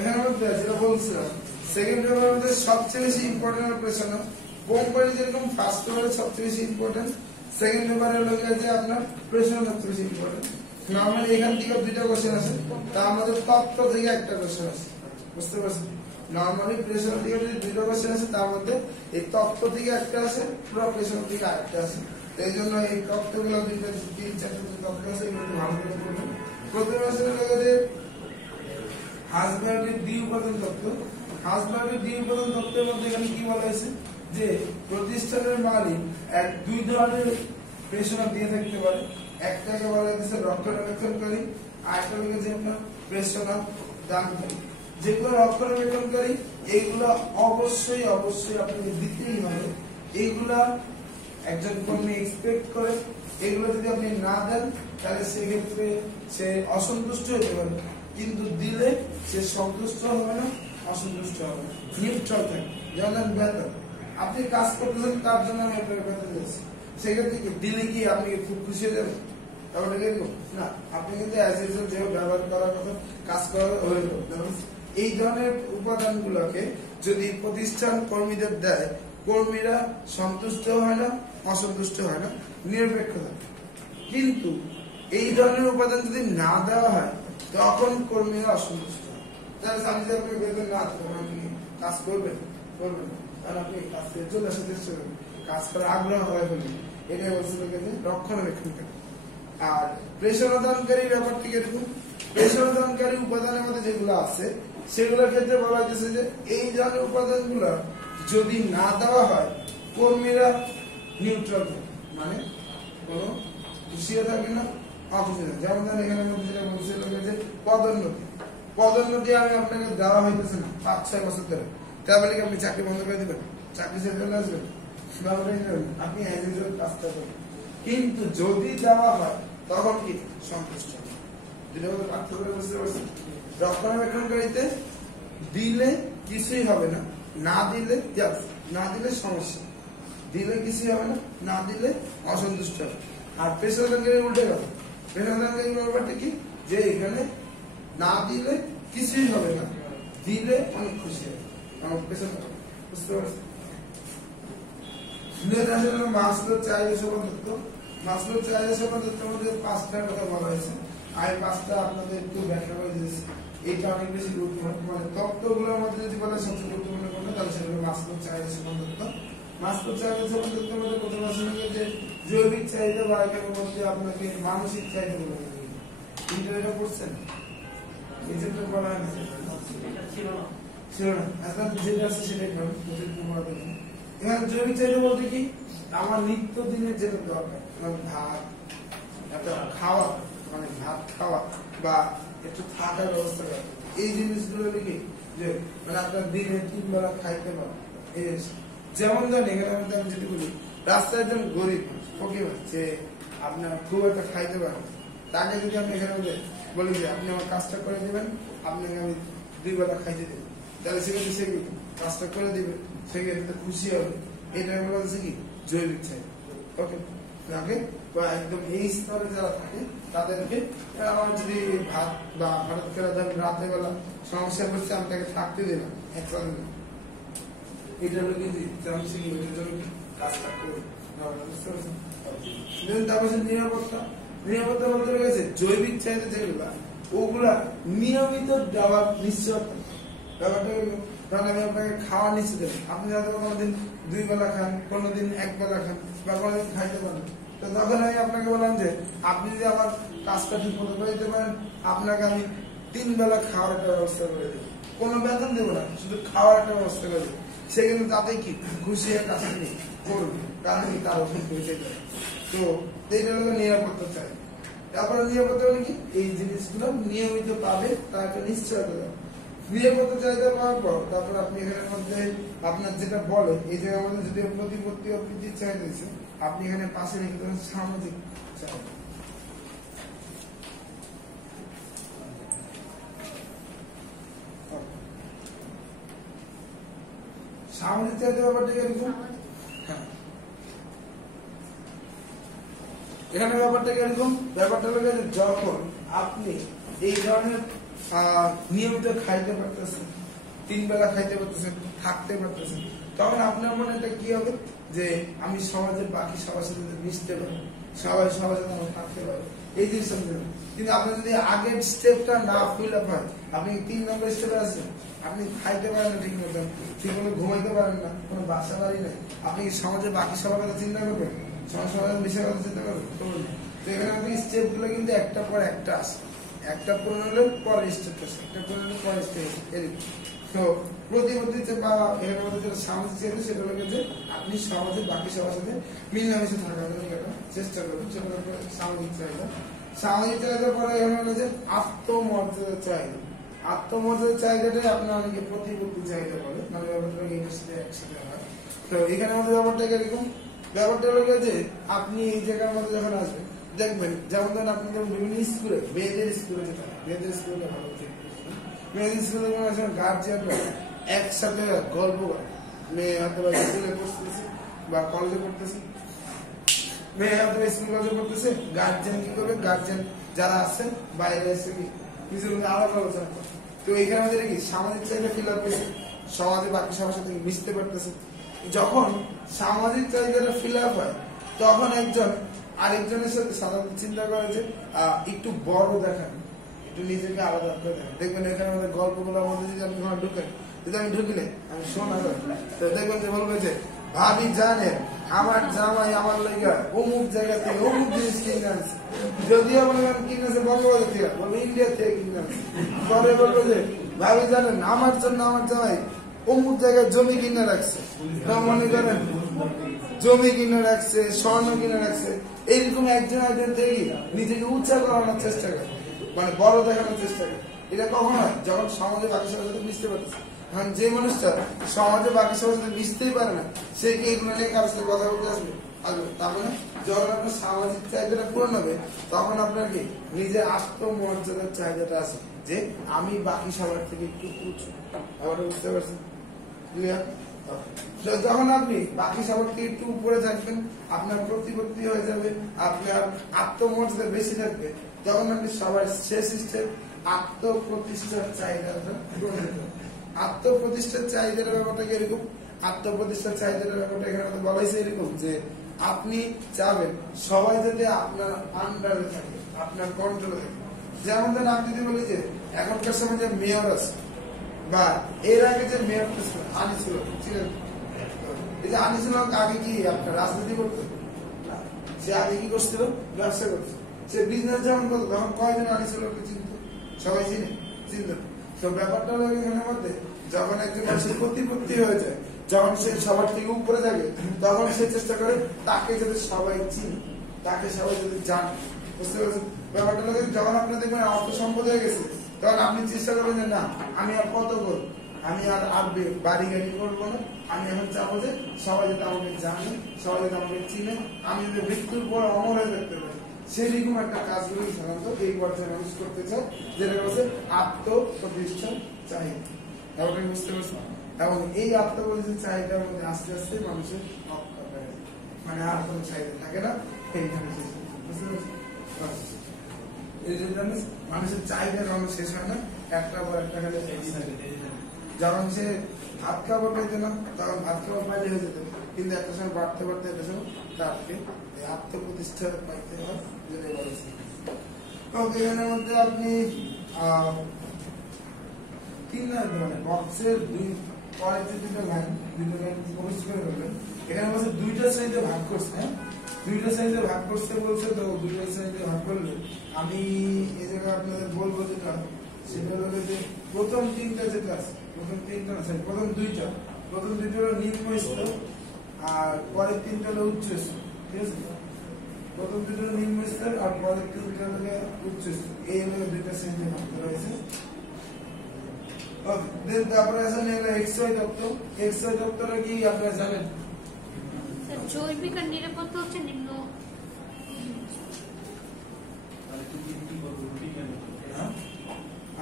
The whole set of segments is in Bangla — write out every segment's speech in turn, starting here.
এখানে আমরা যেটা বলছিলাম সেকেন্ড পেপারের মধ্যে সবচেয়ে বেশি ইম্পর্টেন্ট প্রশ্ন কোম্পানি যেরকম ফার্স্ট পেপারে সবচেয়ে বেশি ইম্পর্টেন্ট সেকেন্ড পেপারে হলো যে আপনার প্রশ্ন সবচেয়ে বেশি ইম্পর্টেন্ট। নরমালি এখান থেকে দুইটা কোশ্চেন আছে, তার মধ্যে তত্ত্ব থেকে একটা কোশ্চেন আছে, বুঝতে পারছেন? নরমালি প্রেশন থেকে যদি দুইটা কোশ্চেন আছে তার মধ্যে এই তত্ত্ব থেকে একটা আছে, পুরো প্রেশন থেকে আরেকটা আছে। এই জন্য এই তত্ত্বগুলো দুইটা তিন চারটে তত্ত্ব আছে, এগুলো ভালো করে পড়বেন। প্রথমে আছে যে হাসবার্গের দ্বি উপাদান তত্ত্ব। হাসবার্গের দ্বি উপাদান তত্ত্বের মধ্যে এখানে কি বলা হয়েছে যে প্রতিষ্ঠানের মালিক এক দুই ধরনের প্রেষণা দিয়ে থাকতে পারে। একটাকে বলা হয়েছে রক্ষণাবেক্ষণকারী, আরেকটা হচ্ছে আপনার প্রেষণা দানকারী। যেগুলো রক্ষণাবেক্ষণকারী এইগুলো অবশ্যই অবশ্যই আপনাকে দিতেই হবে, এইগুলা একজন কর্মী এক্সপেক্ট করে। এগুলো যদি আপনি না দেন তাহলে সেক্ষেত্রে সে অসন্তুষ্ট হতে পারে, কিন্তু দিলে সে সন্তুষ্ট হবে না, অসন্তুষ্ট হবে না, নিউট্রাল থাকে। যেমন বেতন, আপনি কাজ করতেছেন তার জন্য আমি আপনাকে বেতন দিচ্ছি, সেক্ষেত্রে কি দিলে কি আপনি খুব খুশি হয়ে যাবেন? তারপরে না, আপনি কিন্তু অ্যাজ ইউজুয়াল যে ব্যবহার করার কথা কাজ করা হয়ে যাবে। এই ধরনের উপাদানগুলোকে যদি প্রতিষ্ঠান কর্মীদের দেয়, কর্মীরা সন্তুষ্ট হয় না, অসন্তুষ্ট হয় না, নিরপেক্ষ থাকে। কিন্তু এই ধরনের উপাদান যদি না দেওয়া হয় তখন কর্মীরা অসন্তুষ্ট হয়। তাহলে আমি যদি আপনাকে বেতন না দেবো, আপনি কাজ করবেন করবেন না, কারণ আপনি কাজ থেকে চলে আসতে চেষ্টা করবেন, কাজ করার আগ্রহ হয় ফেলবেন। এটাই বলছিল রক্ষণাবেক্ষণকারী। আর প্রেষণাদানকারী ব্যাপারটি এরকম, প্রেষণাদানকারী উপাদানের মধ্যে যেগুলো আছে সেগুলোর ক্ষেত্রে বলা হয়েছে যে এই ধরনের উপাদানগুলো যদি না দেওয়া হয় কর্মীরা নিউট্রাল থাকে, মানে কোনো খুশিও থাকে না, অখুশি থাকে। যেমন ধরেন এখানে যেটা বলছিল যে পদোন্নতি, পদোন্নতি আমি আপনাকে দেওয়া হইতেছে না 5-6 বছর ধরে, তাহলে কি আপনি চাকরি বন্ধ করে দিবেন? চাকরি ছেড়ে চলে আসবেন? আপনি অ্যাজ ইউজুয়াল কাজটা করবেন। কিন্তু যদি দেওয়া হয় তখন কি সন্তুষ্ট হবে। পার্থক্য বুঝতে পারছেন? রক্ষণাবেক্ষণকারীতে দিলে কিছুই হবে না, না দিলে না দিলে সমস্যা, দিলে কিছুই হবে না, না দিলে অসন্তুষ্ট হবে। আর পেশাদানকারী উল্টে গেল, পেশাদানকারী ব্যাপারটা কি যে এখানে না দিলে কিছুই হবে না, দিলে অনেক খুশি হবে। বুঝতে পারছেন? মাসলোর চাহিদা সমান তত্ত্ব। মাসলোর চাহিদা সমান তত্ত্বের মধ্যে 5টার কথা বলা হয়েছে, আমি 5টা আপনাদের একটু ব্যাখ্যা করে দিয়েছি। এটা অনেক বেশি গুরুত্বপূর্ণ, মানে তত্ত্বগুলোর মধ্যে যদি বলা সবচেয়ে গুরুত্বপূর্ণ কোনটা, তাহলে সেটা হলো মাসলোর চাহিদা সমান তত্ত্ব। মাসলোর চাহিদা সমান তত্ত্বের মধ্যে প্রথম আসলে যে জৈবিক চাহিদা বা এখানের মধ্যে আপনাকে মানসিক চাহিদা বলা হবে। এটা পড়ছেন? এই যে বলা হয় ছিল না, এখন যেটা আছে সেটাই এখানে জৈবিক চাহিদা বলতে কি আমার নিত্য দিনের যেটা দরকার, ভাত, একটা খাওয়া, মানে ভাত খাওয়া বা একটু থাকার ব্যবস্থা করা, এই জিনিসগুলো কি যে মানে আপনার দিনে 3 বেলা খাইতে পারেন। এই জিনিস যেমন ধরেন এখানে আমি যদি বলি রাস্তায় একজন গরিব ফকির যে আপনার খুব একটা খাইতে পারেন, তাকে যদি আমি এখানে বলি যে আপনি আমার কাজটা করে দিবেন, আপনাকে আমি 2 বেলা খাইতে দেবো, তাহলে সেক্ষেত্রে সে কাজটা করে দিবে, সেক্ষেত্রে খুশি হবে। এটা বলা হচ্ছে কি জৈবিক চাহিদা। ওকে, একদম এই স্তরে যারা থাকে তাদেরকে আমার যদি ভাত বা ভারত খেলা ধরেন রাতের বেলা সমস্যা করছে, আমি তাকে থাকতে দিলাম একসাথে, এটা হলো কি এটার জন্য কাজটা করি। তারপর নিরাপত্তা, নিরাপত্তা বলতে গেছে জৈবিক চাহিদা যেগুলা ওগুলা নিয়মিত দেওয়ার নিশ্চয়তা। ব্যাপারটা কারণ আমি আপনাকে খাওয়া নিশ্চিত দেবো, আপনি যাতে কোনোদিন 2 বেলা খান, কোনোদিন 1 বেলা খান বা কোনোদিন খাইতে পারেন, তো তখন আমি আপনাকে বললাম যে আপনি যদি আমার কাজটা ঠিক মতো করে দিতে পারেন, আপনাকে আমি 3 বেলা খাওয়ার একটা ব্যবস্থা করে দেবো, কোনো বেতন দেবো না, শুধু খাওয়ার একটা ব্যবস্থা করে দেবো। সে কিন্তু তাতে কি খুশি হয়ে কাজটা করবে, কারণ কি তার ওষুধ হয়েছে। তো এইটা হলো নিরাপত্তা চাই। তারপরে নিরাপত্তা মানে কি এই জিনিসগুলো নিয়মিত পাবে, তার একটা নিশ্চয়তা দেবে। নিরাপত্তা চাহিদা পাওয়ার পর তারপর আপনি এখানের মধ্যে আপনার যেটা বলে এই জায়গার মধ্যে যদি প্রতিপত্তি ও প্রীতির চাহিদা দিচ্ছে, আপনি এখানে পাশে রেখে দেবেন সামাজিক চাহিদা। সামাজিক চাহিদা ব্যাপারটা এরকম, হ্যাঁ এখানে ব্যাপারটা এরকম, ব্যাপারটা হলো যখন আপনি এই ধরনের নিয়মিত খাইতে পারতেছেন, 3 বেলা খাইতে পারতেছেন, থাকতে পারতেছেন, তখন আপনার মনে এটা কি হবে যে আমি সমাজের বাকি সবার সাথে মিশতে পারি, সবাই সবার সাথে আমি থাকতে পারি, এই জিনিসটা। কিন্তু আপনি যদি আগের স্টেপটা না ফিল আপ হয়, আপনি 3 নম্বর স্টেপে আছেন, আপনি খাইতে পারেন না ঠিক মতন, ঠিক মতো ঘুমাইতে পারেন না, কোনো বাসা বাড়ি নেই, আপনি সমাজে বাকি সবার কথা চিন্তা করবেন, সমাজের বিষয়ের কথা চিন্তা করবেন। তো এখানে আপনি স্টেপ গুলো কিন্তু একটা পর একটা আসে, একটা পূরণ হলে পরের স্টেপ আসে, একটা পূরণ হলে পরের স্টেপ। তো প্রতিবদ্ধতা বা এর মধ্যে যেটা সামাজিক চাহিদা, সেটা হলো যে আপনি সমাজের বাকি সবার সাথে মিলেমিশে থাকার জন্য চেষ্টা করবেন, সেটা হলো সামাজিক চাহিদা। সামাজিক চাহিদার পরে এখানে হলো যে আত্মমর্যাদার চাহিদা। আত্মমর্যাদার চাহিদাটাই আপনার অনেকে প্রতিবদ্ধ চাহিদা বলে, মানে ব্যাপারটা ইংলিশে একসাথে হয়। তো এখানে আমাদের ব্যাপারটা এরকম, ব্যাপারটা হলো যে আপনি এই জায়গার মধ্যে যখন আসবেন, দেখবেন যেমন ধরেন আপনি বিভিন্ন স্কুলে, মেয়েদের স্কুলে যেটা, মেয়েদের স্কুলে ভালো মেয়েদের স্কুলে গার্জিয়ানরা একসাথে গল্প করে, মেয়ে হয়তো স্কুলে পড়তেছে বা কলেজে পড়তেছে, মেয়ে হয়তো স্কুল কলেজে পড়তেছে, গার্জিয়ান কি করবে, গার্জিয়ান যারা আছে বাইরে এসে কি কিছু আলাদা আলোচনা করে। তো এখানে আমাদের কি সামাজিক চাহিদা ফিল আপ হয়েছে, সমাজে বাকি সবার সাথে মিশতে পারতেছে। যখন সামাজিক চাহিদাটা ফিল আপ হয়, তখন একজন আরেকজনের সাথে সাধারণত চিন্তা করে যে একটু বড় দেখান, একটু নিজেকে আলাদা করে দেখেন। দেখবেন এখানে আমাদের গল্পগুলোর মধ্যে যদি আপনি ঢুকেন, যদি আমি ঢুকিলে আমি শোনা তো দেখবেন যে বলবে যে ভাবি জানেন আমার জামাই আমার লেগে অমুক জায়গা থেকে অমুক জিনিস কিনে আনছে, যদিও বলবেন কিনেছে বঙ্গবাজার থেকে, বলবে ইন্ডিয়া থেকে কিনে আনছে। পরে বলবে যে ভাবি জানেন আমার জন্য আমার জামাই অমুক জায়গায় জমি কিনে রাখছে, মনে করেন জমি কিনে রাখছে, স্বর্ণ কিনে রাখছে, এইরকম একজন একজন থেকে নিজেকে উচ্চা করানোর চেষ্টা করে, মানে বড় দেখানোর চেষ্টা করে। এটা কখন হয়, যখন সমাজে বাকি সবার সাথে মিশতে পারতেছে। এখন যে মানুষটা সমাজে বাকি সবার সাথে মিশতেই পারে না, সে কি এগুলো নিয়ে কারোর সাথে কথা বলতে আসবে? তার মানে যখন আপনার সামাজিক চাহিদাটা পূরণ হবে, তখন আপনার কি নিজের আত্মমর্যাদার চাহিদাটা আছে, যে আমি বাকি সবার থেকে একটু উঁচু। আবার বুঝতে পারছেন? ক্লিয়ার? যখন আপনি বাকি সবার থেকে একটু উপরে থাকবেন, আপনার প্রতিপত্তি হয়ে যাবে, আপনার আত্মমর্যাদা বেশি থাকবে, তখন আপনি সবার শেষ স্টেপ আত্মপ্রতিষ্ঠার চাহিদাটা পূরণ করবেন। আত্মপ্রতিষ্ঠার চাহিদার ব্যাপারটা কি এরকম, আত্মপ্রতিষ্ঠার চাহিদার ব্যাপারটা এখানে বলা হয়েছে এরকম যে আপনি চাবেন সবাই যাতে আপনার আন্ডারে থাকে, আপনার কন্ট্রোলে থাকে। যেমন ধরেন আমি যদি বলি যে এখনকার সময় যে মেয়র আছে বা এর আগে যে মেয়র আনিছিল ছিলেন, এই যে আনিছিল আগে কি আপনার রাজনীতি করতো, সে আগে কি করছিল, ব্যবসা করতো, সে বিজনেস যেমন করতো, তখন কয়জন আনিছিল চিনত, সবাই চিনত। তো ব্যাপারটা হলো এখানের মধ্যে যখন একজন মানুষের প্রতিপত্তি হয়ে যায়, যখন সে সবার থেকে উপরে থাকে, তখন সে চেষ্টা করে তাকে যাতে সবাই চিনি, তাকে সবাই যদি জানে। বুঝতে পারছেন ব্যাপারটা হলো, যখন আপনি দেখবেন অর্থ সম্পদ হয়ে গেছে, তখন আপনি চেষ্টা করবেন যে না আমি আর কত করবো, আমি আর বাড়ি গাড়ি করবো না, আমি এখন চাবো যে সবাই যাতে আমাকে জানে, সবাই যাতে আমাকে চিনে, আমি যদি মৃত্যুর পর অমর হয়ে থাকতে পারি, সেরকম একটা কাজগুলো সাধারণত এই পর্যায়ে মানুষ করতে চায়, যেটা হচ্ছে আত্মপ্রতিষ্ঠান চাহিদা। ব্যাপারটা বুঝতে পারছেন? এবং এই আত্মপ্রতিষ্ঠান চাহিদার মধ্যে আস্তে আস্তে মানুষের মানে আর কোনো চাহিদা থাকে না, এইখানে বুঝতে পারছেন? এই জন্য মানুষের চাহিদা কখনো শেষ হয় না, একটা পর একটা খালি যখন সে ভাত খাবার পাইতে না, তখন ভাত খাবার পাইলে হয়ে যেত, কিন্তু একটা সময় বাড়তে বাড়তে একটা সময় তাকে আত্মপ্রতিষ্ঠা পাইতে হয়, যেটা বলেছি। এখানের মধ্যে আপনি 3 মানে বক্সের পরের যে দুটো লাইন প্রবেশ করে ফেলবেন। এখানে বলছে 2টা শ্রেণীতে ভাগ করছে, হ্যাঁ 2টা শ্রেণীতে ভাগ করতে বলছে। তো 2টা শ্রেণীতে ভাগ করলে আমি এই জায়গায় আপনাদের বলবো যেটা, সেটা হলো যে প্রথম 3টা যেটা আছে, প্রথম 3টা আছে, প্রথম 2টা হলো নিম্ন স্তর, আর পরের 3টা হলো উচ্চ স্তর। ঠিক আছে, প্রথম 2টা হলো নিম্ন স্তর আর পরের 3টা হলো উচ্চ স্তর। এই হলো 2টা শ্রেণীতে ভাগ করা হয়েছে। তারপরে আছে এক্সওয়াই তত্ত্ব। এক্সওয়াই তত্ত্বটা কি আপনারা জানেন? জৈবিক আর নিরাপত্তা হচ্ছে নিম্ন।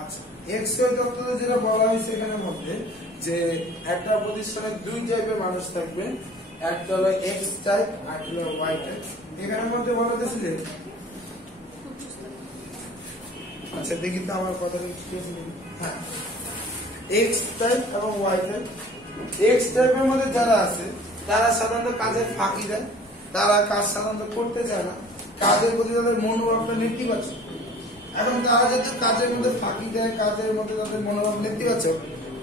আচ্ছা, এক্সওয়াই তত্ত্বতে যেটা বলা হয়েছে এখানের মধ্যে, যে একটা প্রতিষ্ঠানে 2 টাইপের মানুষ থাকবে, একটা হলো এক্স টাইপ আর একটা হলো ওয়াই টাইপ। এখানের মধ্যে বলা হয়েছে যে আচ্ছা দেখি তো আমার কথাটা কি আছে। হ্যাঁ, এক্স টাইপ এবং ওয়াই টাইপ। এক্স টাইপের মধ্যে যারা আছে তারা সাধারণত কাজের ফাঁকি দেয়, তারা কাজ সাধারণত করতে চায় না, কাজের প্রতি তাদের মনোভাবটা নেতিবাচক। এখন তারা যদি কাজের মধ্যে ফাঁকি দেয়, কাজের মধ্যে তাদের মনোভাব নেতিবাচক,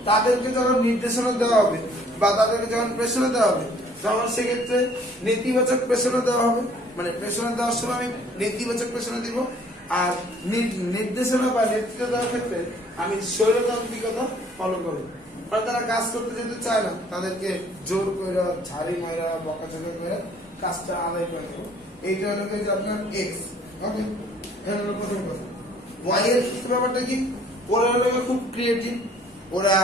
তাদেরকে যখন নির্দেশনা দেওয়া হবে বা তাদেরকে যখন প্রেরণা দেওয়া হবে, তখন সেক্ষেত্রে নেতিবাচক প্রেরণা দেওয়া হবে। মানে প্রেরণা দেওয়ার সময় আমি নেতিবাচক প্রেরণা দিব, আর নির্দেশনা বা নেতৃত্ব দেওয়ার ক্ষেত্রে আমি স্বৈরতান্ত্রিকতা ফলো করব। কারণ তারা কাজ করতে যেতে চায় না, তাদেরকে জোর করে ঝাড়ি মাইরা বকাঝকা করে কাজটা আদায় করে দেবো। এইটা হলো যে আপনার এক্স। ওকে, এটা হলো প্রথম কথা। ওয়াই এর ব্যাপারটা কি, ওরা হলো খুব ক্রিয়েটিভ, ওরা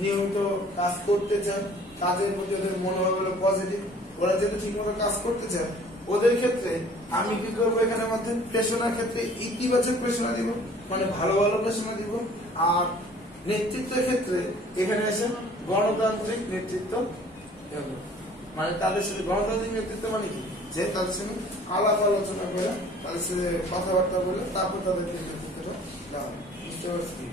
নিয়মিত কাজ করতে চায়, কাজের প্রতি ওদের মনোভাব হলো পজিটিভ, ওরা যেহেতু ঠিক মতো কাজ করতে চায়, ওদের ক্ষেত্রে আমি কি করবো, এখানে মধ্যে প্রেরণার ক্ষেত্রে ইতিবাচক প্রেরণা দিব, মানে ভালো ভালো প্রেরণা দিব। আর নেতৃত্বের ক্ষেত্রে এখানে এসে গণতান্ত্রিক নেতৃত্ব, মানে তাদের সাথে গণতান্ত্রিক নেতৃত্ব মানে কি, যে তাদের সঙ্গে আলাপ আলোচনা করে, তাদের সাথে কথাবার্তা বলে তারপর তাদেরকে নেতৃত্বটা দেওয়া। বুঝতে পারছি?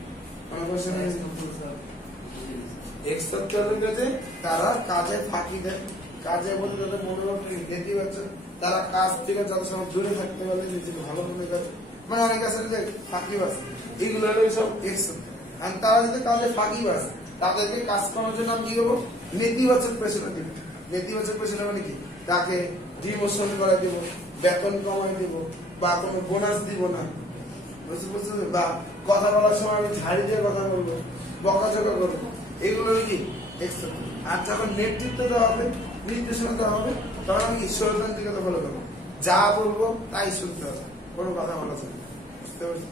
তারা কাজে ফাঁকি দেয়, কাজের মধ্যে তাদের মনোভাব নেতিবাচক, তারা কাজ থেকে যাদের সময় দূরে থাকতে পারলে নিজেকে ভালো মনে করে, মানে অনেক আছে যে ফাঁকিবাজ, এগুলো হলো সব এক্স। আর তারা যদি কাজে ফাঁকিবাজ, তাদেরকে কাজ করার জন্য আমি কি করবো, নেতিবাচক প্রেরণা দিব। নেতিবাচক প্রেরণা মানে কি, তাকে ডিমোশন করে দিব, বেতন কমাই দিব, বা কোনো বোনাস দিব না, বুঝতে পারছেন, বা কথা বলার সময় আমি ঝাড়ি দিয়ে কথা বলবো, বকাঝকা করবো, এগুলো কি এক্স। আর যখন নেতৃত্ব দেওয়া হবে, নির্দেশনা দেওয়া হবে, তখন আমি ঈশ্বরতান্ত্রিকতা ফলো করবো, যা বলবো তাই শুনতে হবে, কোনো কথা বলা যাবে না। বুঝতে পারছি?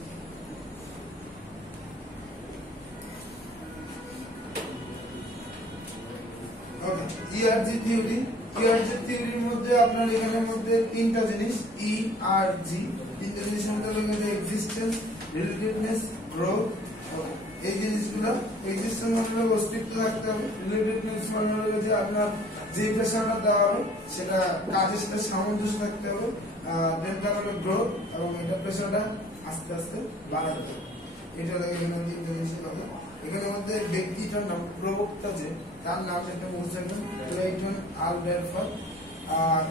ইআরজি থিওরি। ইআরজি থিওরির মধ্যে আপনার এখানের মধ্যে তিনটা জিনিস, ই আর জি, তিনটা জিনিস মধ্যে হলো এক্সিস্টেন্স, রিলেটিভনেস, গ্রোথ। এই জিনিসগুলো, এক্সিস্টেন্স মানে হলো অস্তিত্ব থাকতে হবে, রিলেটিভনেস মানে হলো যে আপনার যে প্রেশারটা দেওয়া হবে সেটা কাজের সাথে সামঞ্জস্য থাকতে হবে, দেনটা হলো গ্রোথ, এবং এটা প্রেশারটা আস্তে আস্তে বাড়াতে হবে। এটা হলো এখানে তিনটা জিনিস হবে। এখানের মধ্যে ব্যক্তিটার নাম, প্রবক্তা যে তার নাম, এটা বুঝতে পারবেন, ক্লেইটন আলবারফার। আর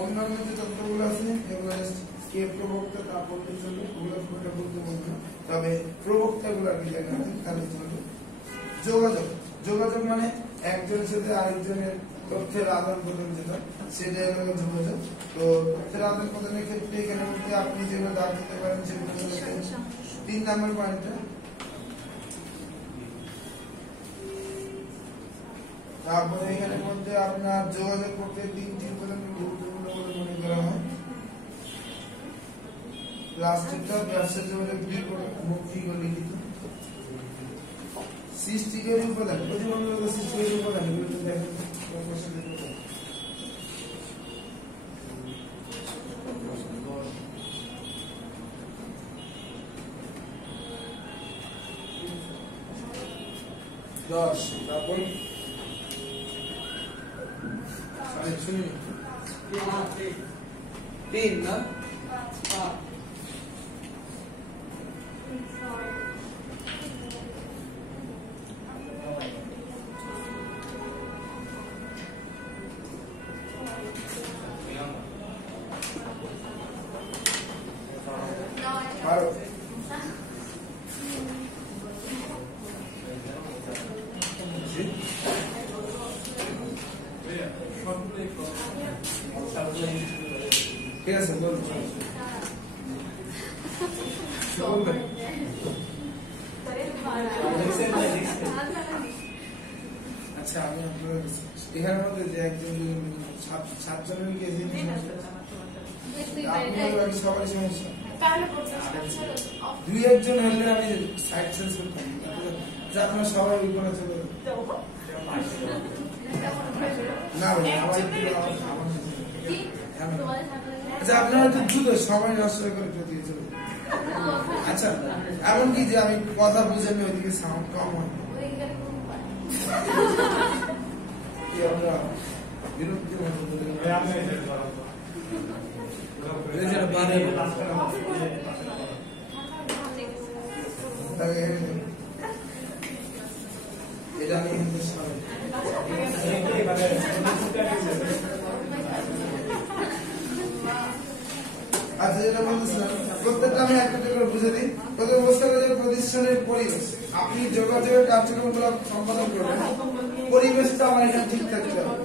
অন্যান্য যে তত্ত্বগুলো আছে এগুলো কে প্রবক্তা তা বলতে চলবে, ওগুলো পুরোটা বলতে বলবো না, তবে প্রবক্তা গুলো আর কি জানা আছে তাহলে চলবে। যোগাযোগ। যোগাযোগ মানে একজনের সাথে আরেকজনের তথ্যের আদান প্রদান, যেটা সেটা হলো যোগাযোগ। তো তথ্যের আদান প্রদানের ক্ষেত্রে এখানে মধ্যে আপনি যেগুলো দাগ দিতে পারেন সেগুলো 3 নম্বর পয়েন্টটা। তারপরে এখানের মধ্যে আপনার যোগাযোগ করতে 3টি উপাদান গুরুত্বপূর্ণ বলে মনে করা হয়। লাস্টেরটা ব্যবসার যোগাযোগ মৌখিক ও লিখিত। সৃষ্টিকারী উপাদান, প্রতিবন্ধকতা সৃষ্টিকারী উপাদান, এগুলো দেখেন দশ। তারপর শুনুন, 3 না, ঠিক আছে বলুন। আচ্ছা, আমি আপনার এখানের মধ্যে যে একজন 7 জনের কি সবারই সমস্যা, 2-1 জন হলে আমি সাইড চেঞ্জ করতাম, আপনার সবাই ওই করে চলে না। আচ্ছা, আপনারা তো দ্রুত সবাই নষ্ট করে দিয়েছিল। আচ্ছা, এমনকি যে আমি কথা বুঝে আমি ওইদিকে সাউন্ড কম হয়, আমরা বিরক্তি এটা নিয়ে আচ্ছা, যেটা বলতেছিলাম প্রত্যেকটা আমি একটা করে বুঝে দিই। প্রথম অবস্থা হচ্ছে প্রতিষ্ঠানের পরিবেশ। আপনি যোগাযোগের কার্যক্রমগুলো সম্পাদন করবেন, পরিবেশটা আমার এখানে ঠিক থাকতে হবে।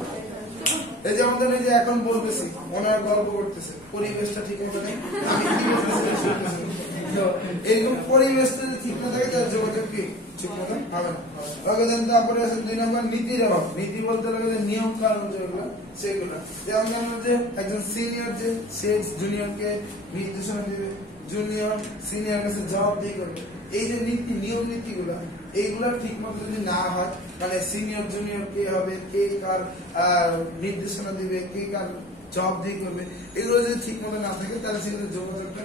এই যে আমাদের এই যে এখন বলতেছি, ওনার গল্প করতেছে, পরিবেশটা ঠিক মতো নেই, আমি কি বলতেছি এইরকম পরিবেশটা যদি ঠিক না থাকে তাহলে যোগাযোগ কি ঠিক মতো হবে না। তারপরে আছে 2 নম্বর নীতির অভাব। নীতি বলতে লাগে যে নিয়ম কানুন যেগুলো সেগুলো, যেমন আমরা যে একজন সিনিয়র যে সে জুনিয়রকে নির্দেশনা দিবে, জুনিয়র সিনিয়র কাছে জবাবদিহি করবে, এই যে নীতি নিয়ম নীতিগুলো এইগুলা ঠিক মতো যদি না হয়, মানে সিনিয়র জুনিয়র কে হবে, কে কার নির্দেশনা দিবে, কে কার জবাবদিহি করবে, এগুলো যদি ঠিক মতো না থাকে তাহলে সেগুলো যোগাযোগটা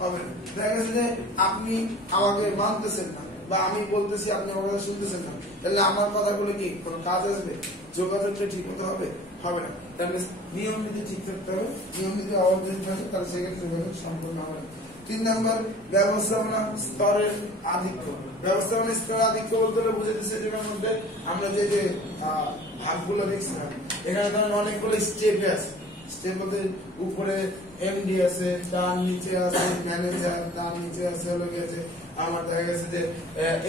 হবে না। দেখা গেছে যে আপনি আমাকে মানতেছেন না বা আমি বলতেছি আপনি আমার কথা শুনতেছেন না, তাহলে আমার কথাগুলো কি কোনো কাজ আসবে? যোগাযোগটা ঠিক মতো হবে হবে না। তাহলে নিয়ম নীতি ঠিক থাকতে হবে, নিয়ম নীতি অভাব যদি থাকে তাহলে সেক্ষেত্রে যোগাযোগ সম্পূর্ণ হবে না। 3 নম্বর ব্যবস্থাপনা স্তরের আধিক্য। ব্যবস্থাপনা স্তরের আধিক্য বলতে হলে বুঝেছে যেটার মধ্যে আমরা যে যে ভাগগুলো দেখছিলাম, এখানে ধরেন অনেকগুলো স্টেপে আছে। স্টেপ বলতে উপরে এমডি আছে, তার নিচে আছে ম্যানেজার, তার নিচে আছে হলো গেছে আমার দেখা গেছে যে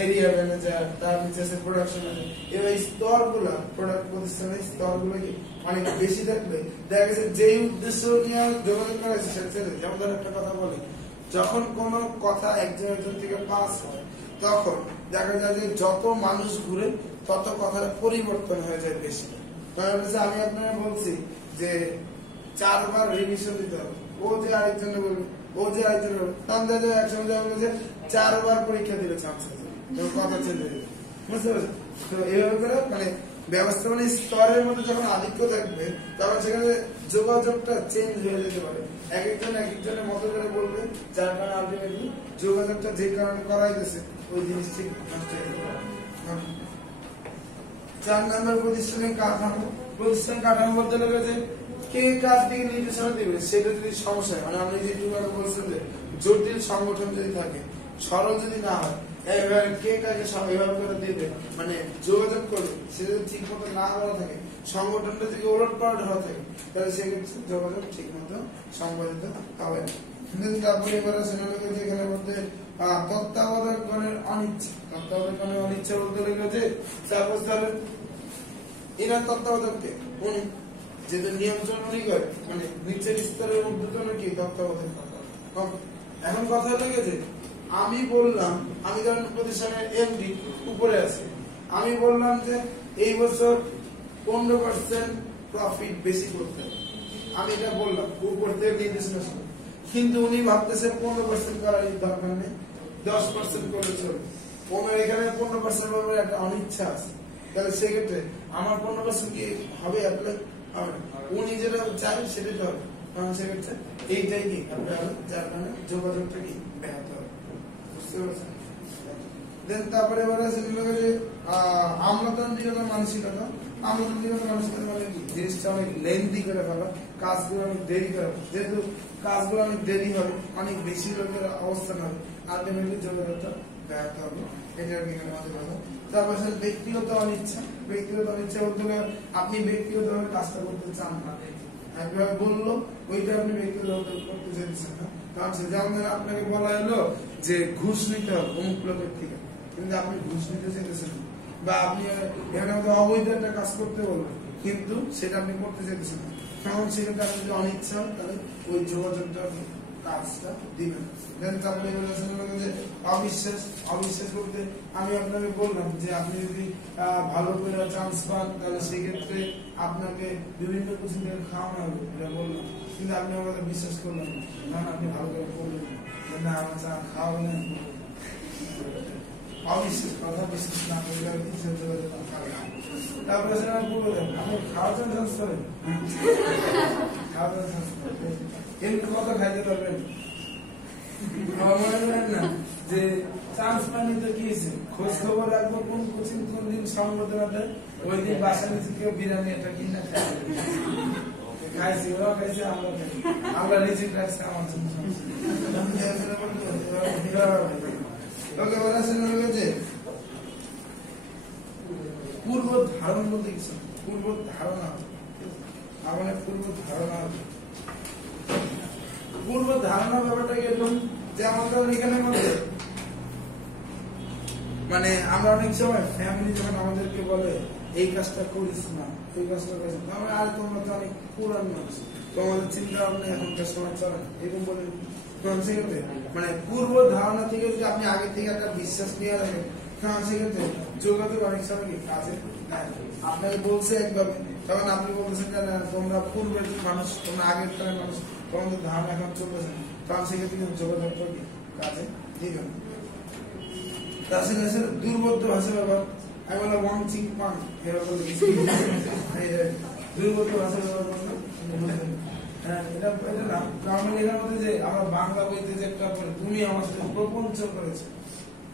এরিয়া ম্যানেজার, তার নিচে আছে প্রোডাকশন ম্যানেজার। এই স্তরগুলো প্রোডাক্ট প্রতিষ্ঠানের স্তরগুলো কি অনেক বেশি থাকলে দেখা গেছে যেই উদ্দেশ্য নিয়ে যোগাযোগ করা হয়েছে সেটা, যেমন ধর একটা কথা বলি, যখন কোনো কথা একজন থেকে পাস হয় তখন দেখা যায় যে যত মানুষ ঘুরে তত কথার পরিবর্তন হয়ে যায় বেশি। আমি আপনারা বলছি যে 4 বার রিভিশন দিতে হবে, ও যে আরেকজনে বলবে, ও যে আরেকজনে বলবে, তখন দেখা যায় একসঙ্গে যাবে যে 4 বার পরীক্ষা দিলে চান্স আছে, কথা চেঞ্জ হয়ে যাবে। বুঝতে পারছেন? তো এইভাবে করে মানে ব্যবস্থাপনা স্তরের মধ্যে যখন আধিক্য থাকবে তখন সেখানে যোগাযোগটা চেঞ্জ হয়ে যেতে পারে। এক একজনের মতো করে বলবে, যার কারণে আলটিমেটলি যোগাযোগটা যে কারণে করাইতেছে ওই জিনিস ঠিক নষ্ট হয়ে যেতে পারে। 4 নম্বর প্রতিষ্ঠানের কাঠামো। প্রতিষ্ঠান কাঠামো বলতে লাগে যে কে কাজ দিকে নির্দেশনা দিবে, সেটা যদি সমস্যা হয়, মানে আপনি যেটুকু বলছেন যে জটিল সংগঠন যদি থাকে, সরল যদি না হয়, কে কাজে এভাবে করে দিবে, মানে যোগাযোগ করবে, সেটা যদি ঠিক মতো না করা থাকে, সংগঠনটা যদি ওলট পালট হওয়া থাকে, তাহলে সেক্ষেত্রে যোগাযোগ ঠিক মতো সম্পাদিত হবে না। তারপরে এবার যেখানে মধ্যে তত্ত্বাবধায়কগণের অনিচ্ছা। তত্ত্বাবধায়কগণের অনিচ্ছা বলতে লেগে যে এরা তত্ত্বাবধায়ককে উনি যেটা নিয়ন্ত্রণ করে, মানে নিচের স্তরের ঊর্ধ্বতন কি তত্ত্বাবধায়ক। এখন কথা লেগেছে, আমি বললাম, আমি ধরেন প্রতিষ্ঠানের এমডি উপরে আছে, আমি বললাম যে এই বছর 15% প্রফিট বেশি করতে হবে, আমি এটা বললাম উপর থেকে নির্দেশনা শুনে, কিন্তু উনি ভাবতেছে 15% করার দরকার নেই, 10% করলে চলবে। ওনার এখানে 15% বলবে একটা অনিচ্ছা আছে, তাহলে সেক্ষেত্রে আমার 15% কি হবে অ্যাপ্লাই হবে না, উনি যেটা চাই সেটাই হবে, কারণ সেক্ষেত্রে এইটাই কি অ্যাপ্লাই হবে, যার কারণে যোগাযোগটা কি ব্যাহত হবে। বুঝতে পারছেন? দেন তারপরে এবার আছে যে আমলাতান্ত্রিকতা মানসিকতা। আমলাতান্ত্রিকতা মানসিকতা মানে কি, জিনিসটা অনেক লেন্দি করে ফেলা, কাজগুলো অনেক দেরি করে, যেহেতু কাজগুলো অনেক দেরি হবে, অনেক বেশি লোকের অবস্থান হবে, আলটিমেটলি যোগাযোগটা ব্যাহত হবে। এটা এখানে আমাদের কথা। তারপর ব্যক্তিগত অনিচ্ছা। ব্যক্তিগত অনিচ্ছা বলতে আপনি ব্যক্তিগতভাবে কাজটা করতে চান না, একবার বললো ওইটা আপনি ব্যক্তিগত করতে চাইছেন না, কারণ যেমন আপনাকে বলা হলো যে ঘুষ নিতে হবে অমুক লোকের থেকে, কিন্তু আপনি ঘুষ নিতে চাইতেছেন না, বা আপনি এখানে অবৈধ একটা কাজ করতে বলবেন কিন্তু সেটা আপনি করতে চাইতেছেন না, কারণ সেক্ষেত্রে আপনি যদি অনিচ্ছা হয় তাহলে ওই যোগাযোগটা কাজটা দিবেন। দেন তারপরে যে অবিশ্বাস। অবিশ্বাস বলতে আমি আপনাকে বললাম যে আপনি যদি ভালো করে চান্স পান তাহলে সেক্ষেত্রে আপনাকে বিভিন্ন কিছু খাওয়ানো হবে, এটা বললাম, কিন্তু আপনি আমাকে বিশ্বাস করলেন না, কারণ আপনি ভালো করে করলেন না, আমার চা খাওয়াবেন না। অবিশ্বাস, কথা বিশ্বাস না করলে তারপরে আমি বলবো আমি খাওয়ার জন্য চান্স করেন, খাওয়ার জন্য চান্স করেন, এমনি কত খাইতে পারবেন। আমার মনে করেন না যে চান্স পানি তো কি হয়েছে, খোঁজ খবর রাখবো কোন কোচিং কোন দিন সংবর্ধনাতে, ওই দিন বাসা নিচে কেউ বিরিয়ানি একটা কিনা খাইছি, ওরা খাইছে, আমরা খাইছি, আমরা রিজিক রাখছি আমার জন্য। ওকে বলা আছে যে পূর্ব ধারণ বলতে কিছু পূর্ব ধারণা আমাদের পূর্ব ধারণা পূর্ব ধারণা ব্যাপারটা এরকম যে আমাদের এখানে মধ্যে মানে আমরা অনেক সময় ফ্যামিলি যখন আমাদেরকে বলে এই কাজটা করিস না এই কাজটা করিস না আমরা আর তোমরা তো অনেক পুরান মানুষ তোমাদের চিন্তা ভাবনা এখনকার সময় চলে এরকম বলে সেক্ষেত্রে মানে পূর্ব ধারণা থেকে যদি আপনি আগে থেকে একটা বিশ্বাস নিয়ে রাখেন সেক্ষেত্রে যোগাযোগ অনেক সময় কি কাজে আপনাকে বলছে একভাবে তখন আপনি বলতেছেন না তোমরা পূর্বের মানুষ তোমরা আগের কালের মানুষ তোমাদের ধারণা এখন চলতেছে তখন সেক্ষেত্রে কিন্তু যোগাযোগ করবে কাজে দিবে না তাছাড়া দুর্বোধ্য ভাষা ব্যবহার আমি বললাম ওয়াং চিং পাং এভাবে দুর্বোধ্য ভাষা ব্যবহার করলাম এটা না নর্মালি এখানে মধ্যে যে আমরা বাংলা বইতে যে একটা তুমি আমার সাথে প্রপঞ্চ করেছে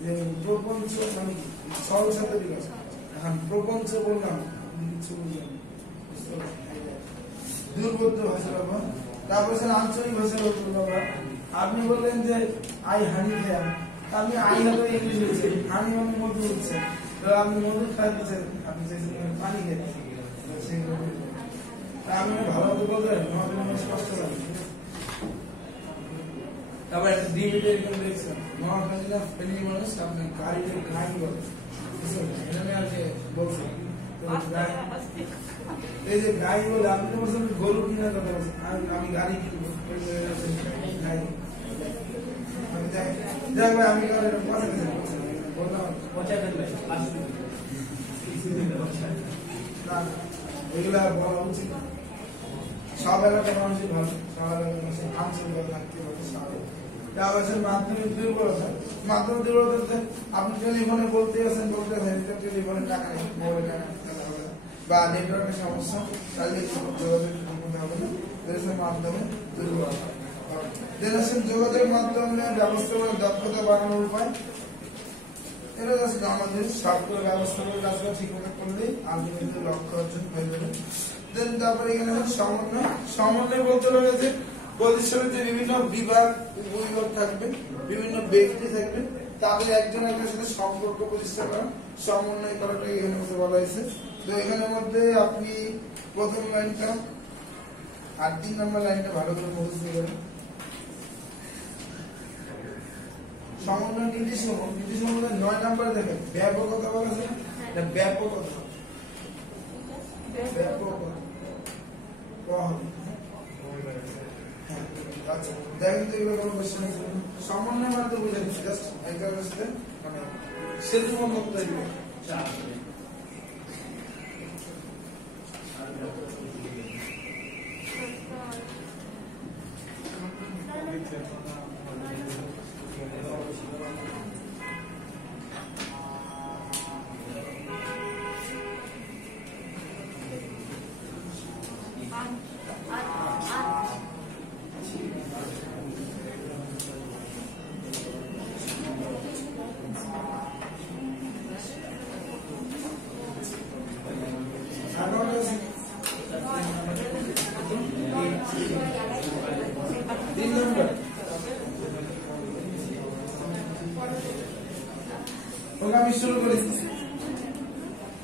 যে প্রপঞ্চ মানে সরল শব্দ বিকাশ এখন প্রপঞ্চ বললাম কিছু দুর্বোধ্য ভাষা ব্যবহার তারপর আঞ্চলিক ভাষা ব্যবহার আপনি বললেন যে আই হানি খেয়া আপনি আই হয়তো ইংলিশ বলছে হানি মানে মধু হচ্ছে তো আপনি মধু খাইতেছেন আপনি চাইছেন পানি খেতে আমি ভালো তো বলতে স্পষ্ট করি তারপর একটা ডিভিডি এরকম দেখছেন মহাকালীরা ফেনি মানুষ আপনি গাড়িতে গাড়ি বলে এখানে আর যে বলছে এই যে গাড়ি বলে আপনি তো বলছেন গরু কিনার কথা বলছেন আমি গাড়ি কিনবো গাড়ি আমি এগুলা বলা উচিত সব এলাকার মানুষই ভালো সব এলাকার মানুষের আঞ্চলিক থাকতে হবে মাধ্যমিক দুর্বলতা মাধ্যমিক দুর্বলতা আপনি টেলিফোনে বলতে আছেন টেলিফোনে টাকা নেই মোবাইল টাকা বা নেটওয়ার্কের সমস্যা তাহলে যোগাযোগ সম্পূর্ণ হবে না মাধ্যমে দুর্বলতা যোগাযোগের মাধ্যমে ব্যবস্থাপনার দক্ষতা বাড়ানোর উপায় এটা জাস্ট আমাদের সবগুলো ব্যবস্থাপনার কাজটা ঠিকমতো করলেই আপনি কিন্তু লক্ষ্য অর্জন হয়ে যাবে দেন তারপরে এখানে সমন্বয় সমন্বয় বলতে রয়েছে প্রতিষ্ঠানের যে বিভিন্ন বিভাগ উপবিভাগ থাকবে বিভিন্ন ব্যক্তি থাকবে তাদের একজন একজনের সাথে সম্পর্ক প্রতিষ্ঠা করা সমন্বয় করাটা এখানে মধ্যে বলা হয়েছে তো এখানের মধ্যে আপনি প্রথম লাইনটা আর 3 নম্বর লাইনটা ভালো করে মুখস্থ করবেন সমন্বয় নির্দেশ মধ্যে 9 নম্বরে দেখেন ব্যাপকতা বলা আছে এটা ব্যাপকতা আচ্ছা দেখেন তো এগুলো কোনো কোশ্চেন সমন্বয় মানে তো বুঝে নিচ্ছি জাস্ট একটার সাথে মানে সেতু বন্ধন তৈরি করে আমি শুরু করি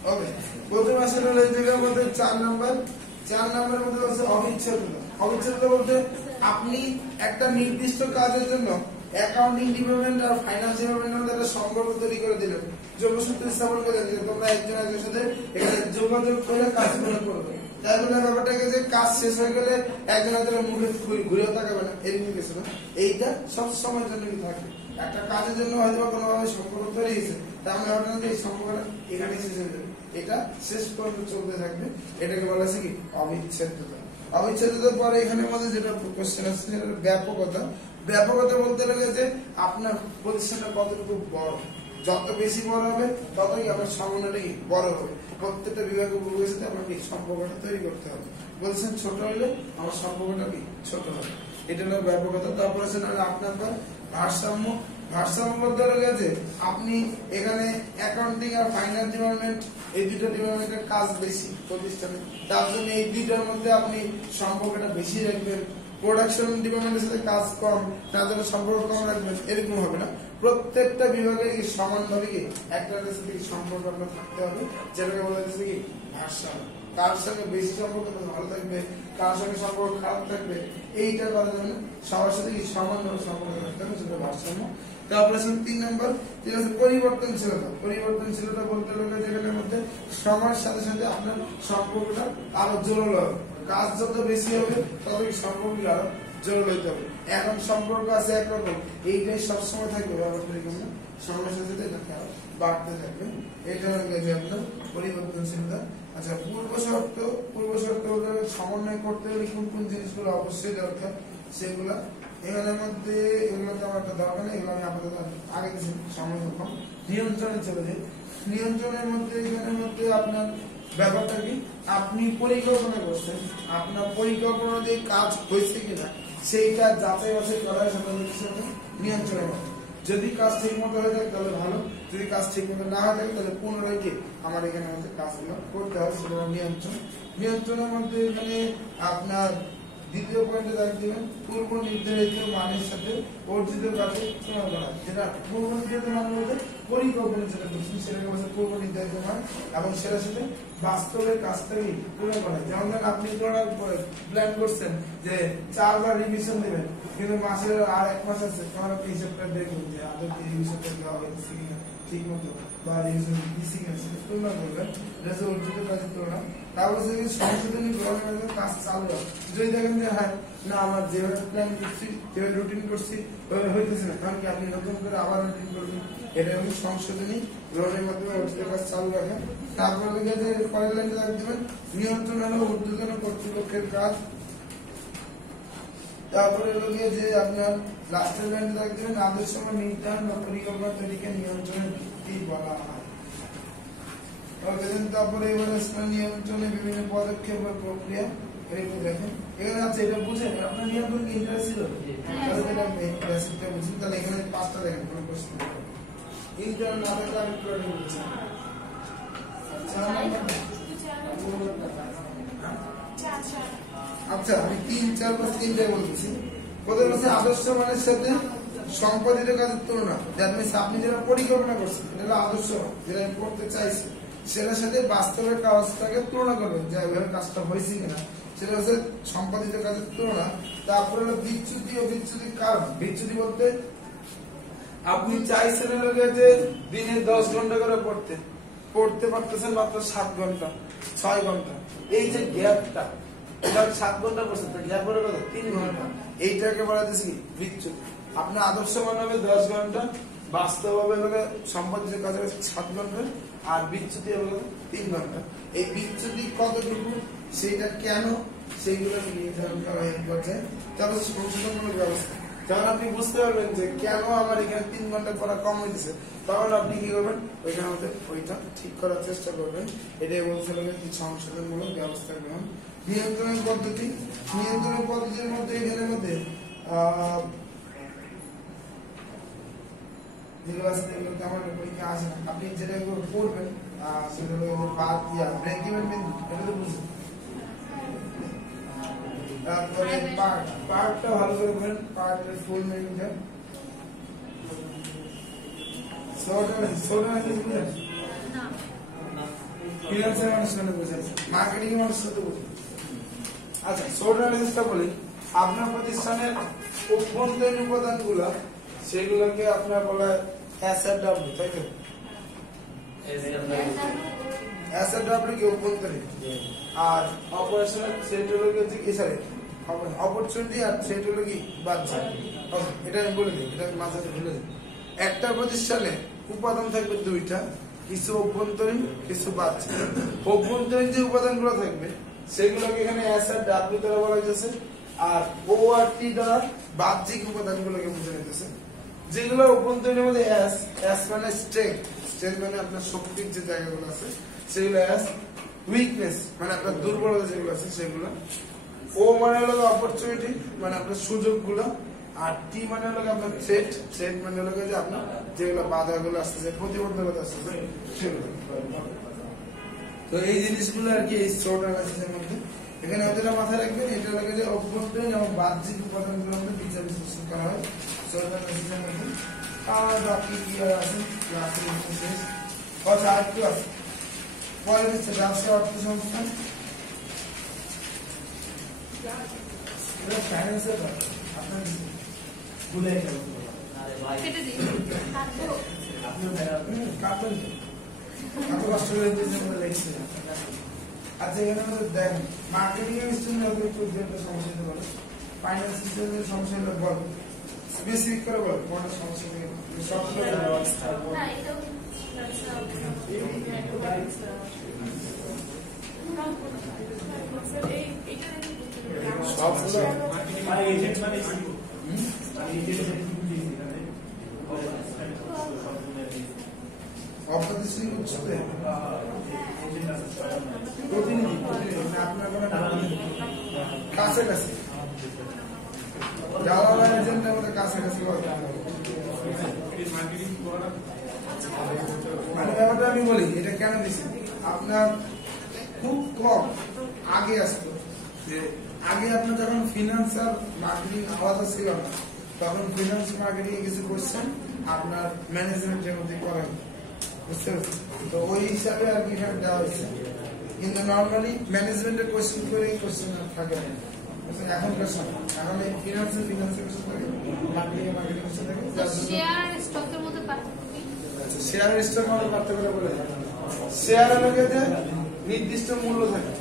ওকে প্রথম আসলে এই জায়গার মধ্যে 4 নম্বরের মধ্যে হচ্ছে অবিচ্ছেদ্যতা অবিচ্ছেদ্যতা বলতে আপনি একটা নির্দিষ্ট কাজের জন্য অ্যাকাউন্টিং ডিপার্টমেন্ট আর ফাইন্যান্স ডিপার্টমেন্টের মধ্যে একটা সম্পর্ক তৈরি করে দিলেন যোগসূত্র স্থাপন করে দিলেন তোমরা একজন একজনের সাথে এখানে যোগাযোগ করে কাজগুলো করবে তাই বলে ব্যাপারটাকে যে কাজ শেষ হয়ে গেলে একজন একজনের মুখে ঘুরেও তাকাবে না এরকম কিছু না এইটা সব সময়ের জন্য থাকবে একটা কাজের জন্য হয়তো কোনোভাবে সম্পর্ক তৈরি হয়েছে তাহলে ভাবলাম এই সম্পর্কটা এখানে শেষ হয়ে যাবে এটা শেষ পর্যন্ত চলতে থাকবে এটাকে বলা আছে কি অবিচ্ছেদ্যতা অবিচ্ছেদ্যতার পরে এখানের মধ্যে যেটা কোশ্চেন আছে সেটা ব্যাপকতা ব্যাপকতা বলতে লাগে যে আপনার প্রতিষ্ঠানটা কতটুকু বড় যত বেশি বড় হবে ততই আপনার সমন্বয়টা বড় হবে প্রত্যেকটা বিভাগে উপবিভাগের সাথে আপনাকে সম্পর্কটা তৈরি করতে হবে বলছেন ছোট হলে আমার সম্পর্কটা কি ছোট হবে এটা হলো ব্যাপকতা তারপরে আপনার ভারসাম্য ভারসাম্য বলতে গেছে আপনি এখানে অ্যাকাউন্টিং আর ফাইন্যান্স ডিপার্টমেন্ট এই দুটো ডিপার্টমেন্টের কাজ বেশি প্রতিষ্ঠানে তার জন্য এই দুইটার মধ্যে আপনি সম্পর্কটা বেশি রাখবেন প্রোডাকশন ডিপার্টমেন্টের সাথে কাজ কম তার জন্য সম্পর্ক কম রাখবেন এরকম হবে না প্রত্যেকটা বিভাগে সমানভাবে কি একটা সাথে সম্পর্ক আপনার থাকতে হবে, যেটাকে বলা হচ্ছে কি ভারসাম্য। কার সঙ্গে বেশি সম্পর্ক ভালো থাকবে, কার সঙ্গে সম্পর্ক খারাপ থাকবে, এইটা করার জন্য সবার সাথে কি সমানভাবে সম্পর্ক থাকতে হবে, সেটা ভারসাম্য। তারপরে 3 নম্বর পরিবর্তনশীলতা। পরিবর্তনশীলতা বলতে গেলে যেখানের মধ্যে সময়ের সাথে সাথে আপনার সম্পর্কটা আরো জোরালো হবে। কাজ যত বেশি হবে তত সম্পর্ক আরো জোরালো হইতে হবে। এখন সম্পর্ক আছে একরকম, এইটাই সবসময় থাকবে, ব্যাপারটা এরকম না, সময়ের সাথে সাথে এটাকে আরো বাড়তে থাকবে। এটা হচ্ছে আপনার পরিবর্তনশীলতা। আচ্ছা, পূর্ব শর্ত সমন্বয় করতে হলে কোন কোন জিনিসগুলো অবশ্যই দরকার সেগুলা এখানের মধ্যে, এগুলো তো আমার একটা দরকার নেই, এগুলো আমি আপাতত আগে কিছু সময় কম। নিয়ন্ত্রণে চলে যাই। নিয়ন্ত্রণের মধ্যে এখানের মধ্যে আপনার ব্যাপারটা কি, আপনি পরিকল্পনা করছেন, আপনার পরিকল্পনা দিয়ে কাজ হয়েছে কিনা সেইটা যাচাই বাছাই করা হয়, সেটা হচ্ছে নিয়ন্ত্রণের মধ্যে। যদি কাজ ঠিক মতো হয়ে থাকে তাহলে ভালো, যদি কাজ ঠিক মতো না হয়ে থাকে তাহলে পুনরায় কি আমার এখানে মধ্যে কাজগুলো করতে হবে, সেটা নিয়ন্ত্রণ। নিয়ন্ত্রণের মধ্যে এখানে আপনার দ্বিতীয় পয়েন্টে দেখবেন পূর্ব নির্ধারিত মানের সাথে অর্জিত কাজে তুলনা করা। যেটা পূর্ব নির্ধারিত মান বলতে পরিকল্পনা যেটা করছেন সেটাকে বলছে পূর্ব নির্ধারিত মান, এবং সেটার সাথে বাস্তবের কাজটাকে তুলনা করা। যেমন আপনি প্ল্যান করছেন যে 4 বার রিভিশন দেবেন, কিন্তু মাসের আর 1 মাস আছে, তখন আপনি হিসাবটা দেখবেন যে আদৌ রিভিশনটা দেওয়া হয়েছে কিনা ঠিক মতো, বা রিভিশন দিচ্ছি কিনা সেটা তুলনা করবেন, এটা অর্জিত কাজের তুলনা। তারপর যদি সংশোধনী গ্রহণের কাজ চালু হয়, যদি দেখেন যে হ্যাঁ না আমার যেভাবে প্ল্যান করছি, যেভাবে রুটিন করছি ওইভাবে হইতেছে না, কারণ কি আপনি নতুন করে আবার রুটিন করবেন, এটা আমি সংশোধনী গ্রহণের মাধ্যমে অর্জিত কাজ চালু রাখেন। তারপর যে পরের লাইনটা রাখ দেবেন নিয়ন্ত্রণ হলো ঊর্ধ্বতন কর্তৃপক্ষের কাজ। তারপরে যে আপনার লাস্টের লাইনটা রাখ দেবেন আদর্শ নির্ধারণ বা পরিকল্পনা তৈরিকে নিয়ন্ত্রণের ভিত্তি বলা হয়। তারপরে নিয়ন্ত্রণে বিভিন্ন পদক্ষেপ বা প্রক্রিয়া এরকম দেখেন। এখানে আছে এটা বুঝেন আপনার নিয়ন্ত্রণ কি ইন্টারেস্ট ছিল, বুঝুন। তাহলে এখানে 5টা দেখেন, কোনো প্রশ্ন ইন্টারন না থাকলে আমি পুরো বলছি। আচ্ছা, আমি 3, 4, 5 3টাই বলতেছি। প্রথম হচ্ছে আদর্শ মানের সাথে সম্পাদিত কাজের তুলনা। দ্যাট মিনস আপনি যেটা পরিকল্পনা করছেন এটা হলো আদর্শ, যেটা আমি করতে চাইছি সেটার সাথে বাস্তবের কাজটাকে তুলনা করবেন, যে ওইভাবে কাজটা হয়েছে কিনা, সেটা হচ্ছে সম্পাদিত কাজের তুলনা। তারপরে হলো বিচ্যুতি ও বিচ্যুতির কারণ। বিচ্যুতি বলতে আপনি চাইছেন যে দিনে 10 ঘন্টা করে পড়তে পারতেছেন মাত্র 7 ঘন্টা 6 ঘন্টা, এই যে গ্যাপটা, 7 ঘন্টা পড়ছেন, গ্যাপ করে কত 3 ঘন্টা, এইটাকে বলা যাচ্ছে বিচ্যুতি। আপনার আদর্শ মান হবে 10 ঘন্টা, বাস্তব হবে সম্পাদিত কাজ হবে 7 ঘন্টা, আর বিচ্যুতি হবে 3 ঘন্টা। এই বিচ্যুতি কতটুকু, সেইটা কেন, সেইগুলো নির্ধারণ করা হচ্ছে। তারপর সংশোধনমূলক ব্যবস্থা। যখন আপনি বুঝতে পারবেন যে কেন আমার এখানে 3 ঘন্টা পড়া কম হয়েছে, তখন আপনি কি করবেন, ওইখানে মধ্যে ওইটা ঠিক করার চেষ্টা করবেন। এটাই বলছিল কি সংশোধনমূলক ব্যবস্থা গ্রহণ। নিয়ন্ত্রণের পদ্ধতি। নিয়ন্ত্রণের পদ্ধতির মধ্যে এখানের মধ্যে যেগুলো আছে এগুলো তেমন পরীক্ষা আসে না, আপনি যেটা করবেন সেগুলো বাদ দিয়া ব্রেক ইভেন বিন্দু, এটা তো বুঝুন। তারপরে পার্টটা ভালো করে বলেন, পার্টের ফুল মিনিংটা ফ্রিল্যান্সার মানুষ সাথে বুঝে, মার্কেটিং মানুষ সাথে বুঝে। আচ্ছা, শর্ট অ্যানালিসিসটা বলি। আপনার প্রতিষ্ঠানের অভ্যন্তরীণ উপাদানগুলো, সেগুলোকে আপনার বলা হয় SW, তাই তো? SW কি অভ্যন্তরীণ, আর অপারেশনাল সেট হলো কি সরি অপরচুনিটি, আর সেট হলো কি বাচ্চা। এটা আমি বলে দিই, এটা মাথাতে ভুলে দিই। একটা প্রতিষ্ঠানে উপাদান থাকবে 2টা, কিছু অভ্যন্তরীণ কিছু বাচ্চা। অভ্যন্তরীণ যে উপাদানগুলো থাকবে সেগুলোকে এখানে SW দ্বারা বলা যাচ্ছে, আর ORT দ্বারা বাহ্যিক উপাদানগুলোকে বোঝা যাচ্ছে। যেগুলো অভ্যন্তরীণের মধ্যে S মানে স্ট্রেংথ মানে আপনার শক্তির যে জায়গাগুলো আছে সেগুলো, S উইকনেস মানে আপনার দুর্বলতা যেগুলো আছে সেগুলো, O মানে হলো অপরচুনিটি মানে আপনার সুযোগগুলো, আর T মানে হলো আপনার থ্রেট মানে হলো যে আপনার যেগুলো বাধাগুলো আসতেছে, প্রতিবন্ধকতা আসতেছে সেগুলো। তো এই জিনিসগুলো আর কি এই শর্ট অ্যানালিসিসের মধ্যে এখানে ওদের মাথায় রাখবেন। এটা লাগে যে অভ্যন্তরীণ এবং বাহ্যিক উপাদানগুলোর মধ্যে বিচার বিশ্লেষণ করা হয় শর্ট অ্যানালিসিসের মধ্যে। আর বাকি কি আর আছে ক্লাসের শেষ কথা আর কি আছে পরে দিচ্ছে ব্যবসা অর্থ সংস্থান এটা ফাইন্যান্সের আপনার ভুলে গেল কেটে দিই কাপড় এত কষ্ট করে দিয়েছে বলে লিখছি আচ্ছা এখানে আমাদের দেখেন মার্কেটিং এর স্টুডেন্ট হবে একটু যেটা সমস্যা হতে পারে ফাইন্যান্স স্টুডেন্টের সমস্যা হলে বল স্পেসিফিক করে বল কোনটা সমস্যা থেকে সব হ্যাঁ এটাও সবগুলো মানে এজেন্ট মানে অপ্রতিষ্ঠিত উচ্চতে প্রতিনিধি মানে আপনার কোনো কাছাকাছি জালালার এজেন্টের মধ্যে কাছাকাছি মানে ব্যাপারটা আমি বলি এটা কেন দিচ্ছি আপনার খুব কম আগে আসতো যে আগে আপনার যখন ফিনান্সাল মার্কেটিং আলাদা ছিল না তখন ফিনান্স মার্কেটিং কিছু কোশ্চেন আপনার ম্যানেজমেন্টের মধ্যে করেন বুঝতে পারছেন তো ওই হিসাবে আর কি এখানে দেওয়া হয়েছে কিন্তু নর্মালি ম্যানেজমেন্টের কোশ্চেন করে কোশ্চেন থাকে না এখনকার সময় এখন এই ফিনান্সের কোশ্চেন থাকে মার্কেটিং কোশ্চেন থাকে শেয়ার স্টকের মধ্যে পার্থক্য কি? শেয়ারের স্টক মধ্যে পার্থক্য বলে শেয়ারের মধ্যে যে নির্দিষ্ট মূল্য থাকে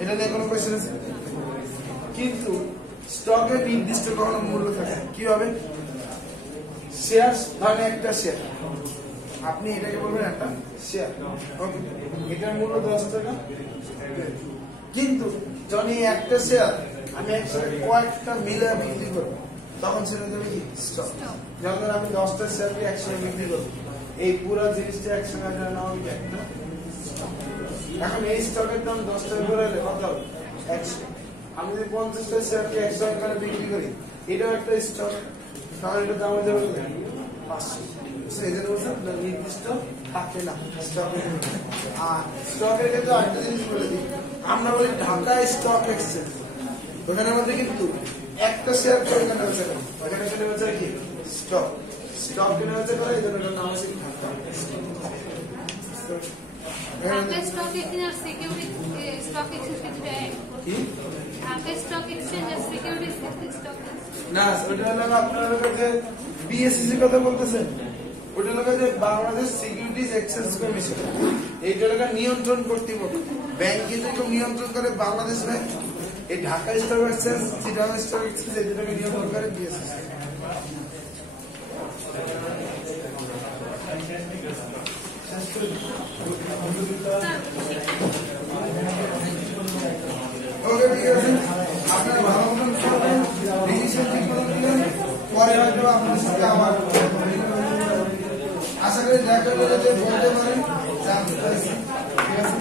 এটা নিয়ে কোনো কোশ্চেন আছে কিন্তু স্টকের নির্দিষ্ট কোনো মূল্য থাকে কিভাবে শেয়ার মানে একটা শেয়ার আপনি এটাকে বলবেন একটা শেয়ার ওকে এটার মূল্য 10 টাকা কিন্তু যখন এই একটা শেয়ার আমি একসাথে কয়েকটা মিলে বিক্রি করবো তখন সেটা দেবে কি স্টক যখন আমি 10টা শেয়ারকে একসাথে বিক্রি করবো এই পুরো জিনিসটা একসঙ্গে নেওয়া হবে একটা এখন এই স্টকের দাম 10 টাকা করে হলে কত হবে 100 আমি যদি 50টা শেয়ারকে 100 টাকা করে বিক্রি করি এটাও একটা স্টক তাহলে এটার দাম হয়ে যাবে 500 এই জন্য বলছেন নির্দিষ্ট থাকে না স্টকের আর স্টকের ক্ষেত্রে আরেকটা জিনিস বলে দিই আমরা বলি ঢাকা স্টক এক্সচেঞ্জ ওখানে মধ্যে কিন্তু একটা শেয়ার করে কেনা হচ্ছে না ওখানে কেনা হচ্ছে কি স্টক স্টক কেনা হচ্ছে করে এই জন্য এটার নাম হচ্ছে ঢাকা ঢাকা স্টক এক্সচেঞ্জ আর সিকিউরিটি স্টক এক্সচেঞ্জ কি ঢাকা স্টক এক্সচেঞ্জ আর সিকিউরিটি স্টক না ওটা হলো আপনার কাছে বিএসসি কথা বলতেছেন ওটা হলো যে বাংলাদেশ সিকিউরিটিজ এক্সচেঞ্জ কমিশন এইটা হলো নিয়ন্ত্রণ কর্তৃপক্ষ ব্যাংকে যেরকম নিয়ন্ত্রণ করে বাংলাদেশ ব্যাংক এই Dhaka stock exchange Chittagong stock exchange এটাকে নিয়ন্ত্রণ করে বিএসসি ওকে ঠিক আছে আপনার ভালো মতন ডিসিশন ঠিক মতন দিলেন পরে হয়তো আপনার সাথে আমার আশা করি দেখা করে বলতে পারেন জানতে পারছি ঠিক আছে